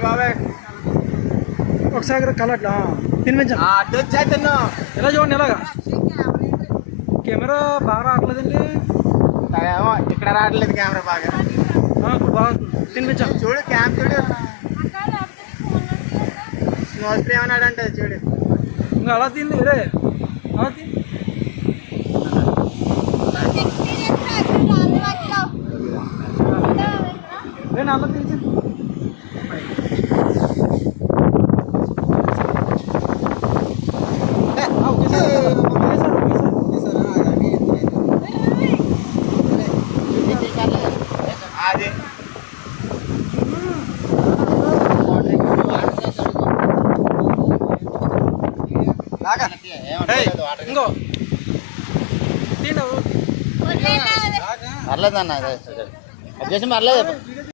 బాబాయ్ ఒకసారి కలట్లా తినిపించాను అడ్డు వచ్చా తిన్ను ఎలా చూడండి ఎలాగా కెమెరా బాగా రావట్లేదండి ఏమో ఇక్కడ రావట్లేదు కెమెరా బాగా ఇప్పుడు బాగా తినిపించాను చూడు క్యామ్ చూడు స్నో స్ప్రే ఏమన్నాడంటే చూడు ఇంకా అలా తింది రే అలా తిని నేను అలా తిని అది ఇంకో తిండు పర్లేదన్న అడ్జస్ట్ పర్లేదు